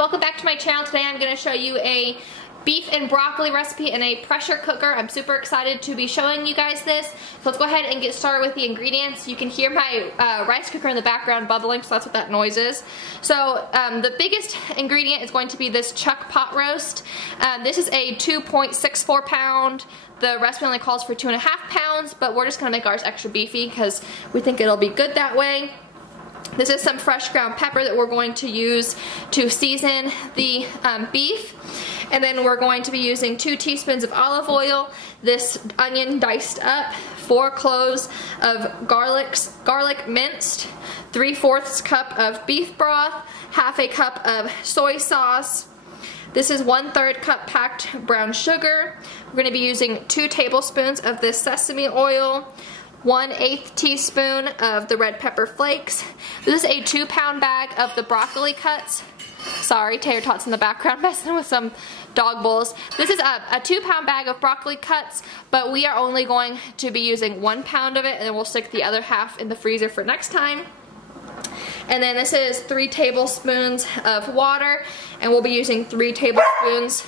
welcome back to my channel. Today I'm going to show you a beef and broccoli recipe in a pressure cooker. I'm super excited to be showing you guys this. So let's go ahead and get started with the ingredients. You can hear my rice cooker in the background bubbling, so that's what that noise is. So the biggest ingredient is going to be this chuck pot roast. This is a 2.64 pound. The recipe only calls for 2.5 pounds, but we're just going to make ours extra beefy because we think it'll be good that way. This is some fresh ground pepper that we're going to use to season the beef. And then we're going to be using 2 teaspoons of olive oil, this onion diced up, 4 cloves of garlic minced, 3/4 cup of beef broth, half a cup of soy sauce. This is 1/3 cup packed brown sugar. We're going to be using 2 tablespoons of this sesame oil, 1/8 teaspoon of the red pepper flakes. This is a 2-pound bag of the broccoli cuts. Sorry, Tater Tot's in the background messing with some dog bowls. This is a 2-pound bag of broccoli cuts, but we are only going to be using 1 pound of it, and then we'll stick the other half in the freezer for next time. And then this is 3 tablespoons of water, and we'll be using 3 tablespoons.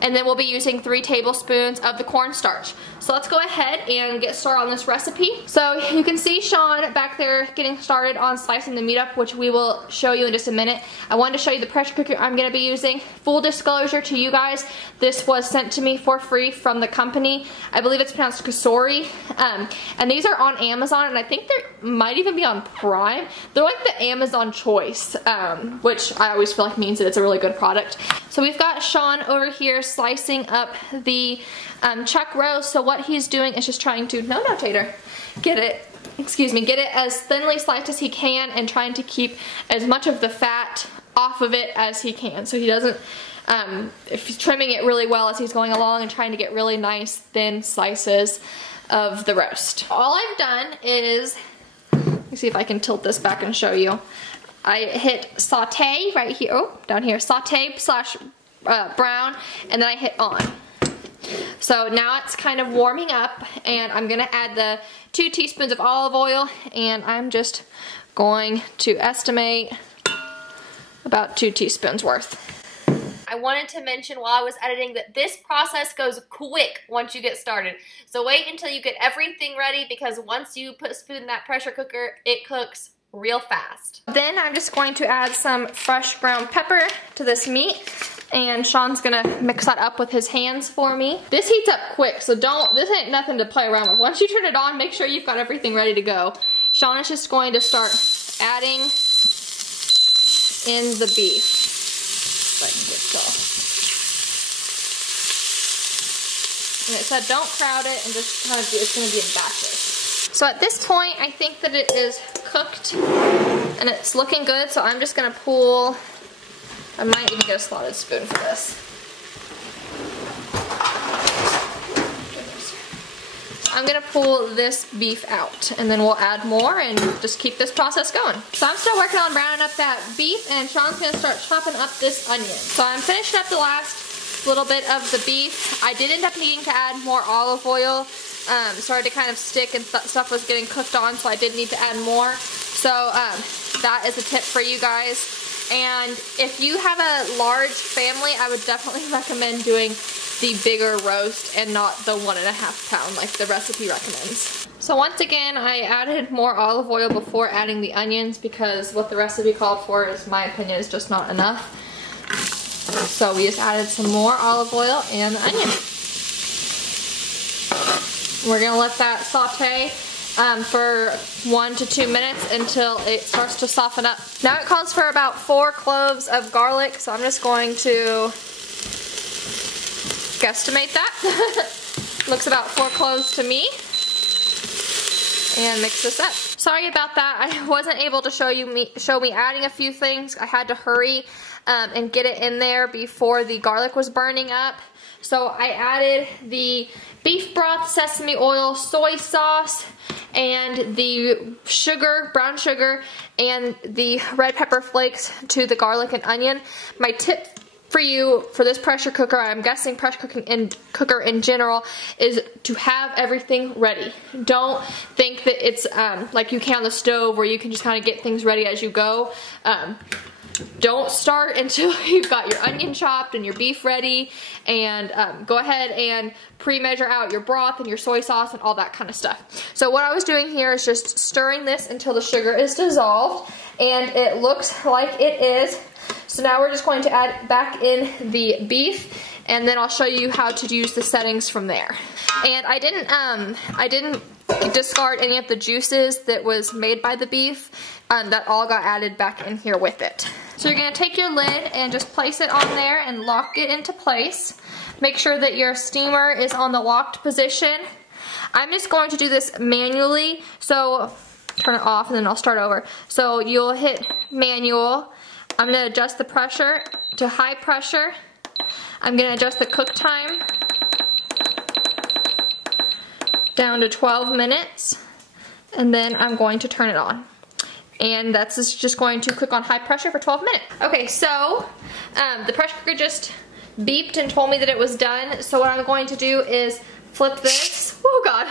And then we'll be using 3 tablespoons of the cornstarch. So let's go ahead and get started on this recipe. So you can see Sean back there getting started on slicing the meat up, which we will show you in just a minute. I wanted to show you the pressure cooker I'm going to be using. Full disclosure to you guys, this was sent to me for free from the company. I believe it's pronounced Kasori. And these are on Amazon, and I think they might even be on Prime. They're like the Amazon choice, which I always feel like means that it's a really good product. So we've got Sean over here slicing up the chuck roast. So what he's doing is just trying to, no Tater, get it as thinly sliced as he can and trying to keep as much of the fat off of it as he can. So he doesn't, if he's trimming it really well as he's going along and trying to get really nice thin slices of the roast. All I've done is, let me see if I can tilt this back and show you. I hit saute right here, oh, down here, saute / brown, and then I hit on. So now it's kind of warming up, and I'm going to add the 2 teaspoons of olive oil, and I'm just going to estimate about 2 teaspoons worth. I wanted to mention while I was editing that this process goes quick once you get started. So wait until you get everything ready, because once you put food in that pressure cooker, it cooks real fast. Then I'm just going to add some fresh ground pepper to this meat, and Sean's gonna mix that up with his hands for me. This heats up quick, so this ain't nothing to play around with. Once you turn it on, make sure you've got everything ready to go. Sean is just going to start adding in the beef. If I can get and it said don't crowd it, and just kind of it's gonna be in batches. So at this point, I think that it is cooked and it's looking good, so I'm just gonna pull, I might even get a slotted spoon for this. So I'm gonna pull this beef out, and then we'll add more and just keep this process going. So I'm still working on browning up that beef, and Sean's gonna start chopping up this onion. So I'm finishing up the last little bit of the beef. I did end up needing to add more olive oil. Started to kind of stick, and stuff was getting cooked on, so I did need to add more. So that is a tip for you guys. And if you have a large family, I would definitely recommend doing the bigger roast and not the 1.5 pound like the recipe recommends. So once again, I added more olive oil before adding the onions, because what the recipe called for, is my opinion, is just not enough. So we just added some more olive oil and the onion. We're gonna let that saute for 1 to 2 minutes until it starts to soften up. Now it calls for about 4 cloves of garlic, so I'm just going to guesstimate that. Looks about 4 cloves to me. And mix this up. Sorry about that. I wasn't able to show me adding a few things. I had to hurry and get it in there before the garlic was burning up. So I added the beef broth, sesame oil, soy sauce, and the sugar, brown sugar, and the red pepper flakes to the garlic and onion. My tip for you for this pressure cooker, I'm guessing pressure cooker in general, is to have everything ready. Don't think that it's like you can on the stove where you can just kind of get things ready as you go. don't start until you've got your onion chopped and your beef ready, and go ahead and pre-measure out your broth and your soy sauce and all that kind of stuff. So what I was doing here is just stirring this until the sugar is dissolved, and it looks like it is. So now we're just going to add back in the beef, and then I'll show you how to use the settings from there. And I didn't discard any of the juices that was made by the beef. That all got added back in here with it. So you're going to take your lid and just place it on there and lock it into place. Make sure that your steamer is on the locked position. I'm just going to do this manually, so turn it off and then I'll start over. So you'll hit manual. I'm going to adjust the pressure to high pressure. I'm going to adjust the cook time down to 12 minutes, and then I'm going to turn it on. And that's just going to cook on high pressure for 12 minutes. Okay, so the pressure cooker just beeped and told me that it was done. So what I'm going to do is flip this. Oh God.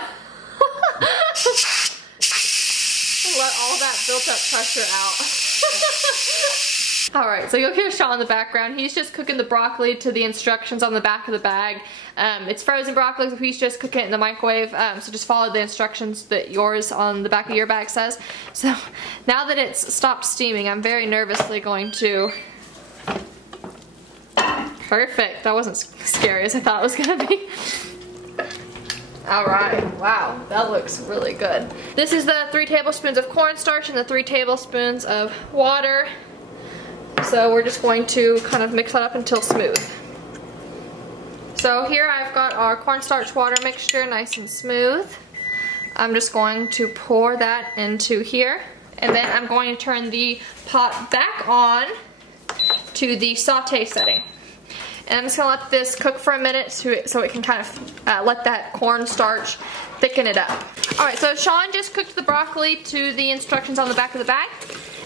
Let all that built up pressure out. Alright, so you'll hear Sean in the background. He's just cooking the broccoli to the instructions on the back of the bag. It's frozen broccoli, so he's just cooking it in the microwave. So just follow the instructions that yours on the back of your bag says. So now that it's stopped steaming, I'm very nervously going to... Perfect. That wasn't scary as I thought it was going to be. Alright, wow, that looks really good. This is the 3 tablespoons of cornstarch and the 3 tablespoons of water. So we're just going to kind of mix that up until smooth. So here I've got our cornstarch water mixture nice and smooth. I'm just going to pour that into here. And then I'm going to turn the pot back on to the saute setting. And I'm just going to let this cook for a minute so it can kind of let that cornstarch thicken it up. Alright, so Sean just cooked the broccoli to the instructions on the back of the bag,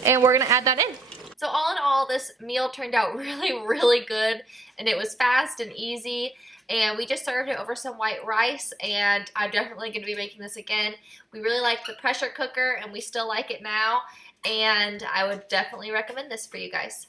and we're going to add that in. So all in all, this meal turned out really, really good, and it was fast and easy, and we just served it over some white rice, and I'm definitely going to be making this again. We really liked the pressure cooker, and we still like it now, and I would definitely recommend this for you guys.